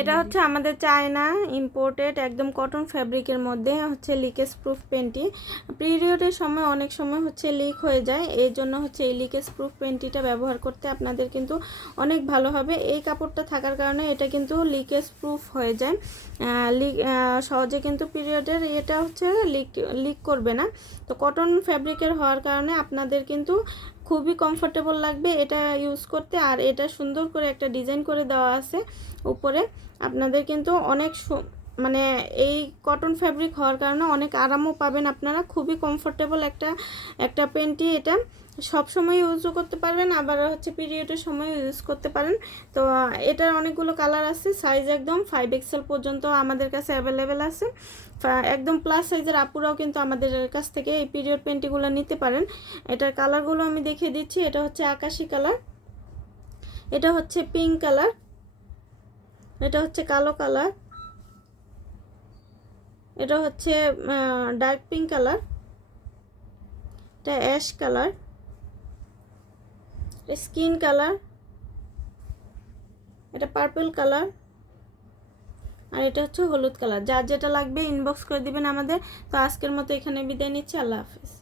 এটা হচ্ছে আমাদের চায়না ইম্পোর্টেড একদম কটন ফ্যাব্রিকের মধ্যে হচ্ছে লিকেজ প্রুফ পেন্টি পিরিয়ডের সময় অনেক সময় হচ্ছে লিক হয়ে যায় এই জন্য হচ্ছে এই লিকেজ প্রুফ পেন্টিটা ব্যবহার করতে আপনাদের কিন্তু অনেক ভালো হবে। এই কাপড়টা থাকার কারণে এটা কিন্তু লিকেজ প্রুফ হয়ে যায়। লিক সহজে কিন্তু পিরিয়ডের এটা হচ্ছে লিক লিক করবে না। তো কটন ফ্যাব্রিকের হওয়ার কারণে আপনাদের কিন্তু খুবই কমফোর্টেবল লাগবে এটা ইউজ করতে। আর এটা সুন্দর করে একটা ডিজাইন করে দেওয়া আছে উপরে। আপনাদের কিন্তু অনেক মানে এই কটন ফ্যাব্রিক হওয়ার কারণে অনেক আরামও পাবেন আপনারা। খুবই কমফোর্টেবল একটা একটা পেন্টি এটা। সব সময় ইউজও করতে পারবেন, আবার হচ্ছে পিরিয়ডের সময় ইউজ করতে পারেন। তো এটার অনেকগুলো কালার আছে সাইজ একদম ফাইভ এক্সেল পর্যন্ত আমাদের কাছে অ্যাভেলেবেল আছে। একদম প্লাস সাইজের আপুরাও কিন্তু আমাদের কাছ থেকে এই পিরিয়ড পেন্টিগুলো নিতে পারেন। এটার কালারগুলো আমি দেখিয়ে দিচ্ছি, এটা হচ্ছে আকাশি কালার এটা হচ্ছে পিঙ্ক কালার এটা হচ্ছে কালো কালার এটা হচ্ছে ডার্ক পিঙ্ক কালার এটা অ্যাশ কালার স্কিন কালার এটা পার্পল কালার আর এটা হচ্ছে হলুদ কালার যার যেটা লাগবে ইনবক্স করে দিবেন আমাদের। তো আজকের মতো এখানে বিদায় নিচ্ছি। আল্লাহ হাফিজ।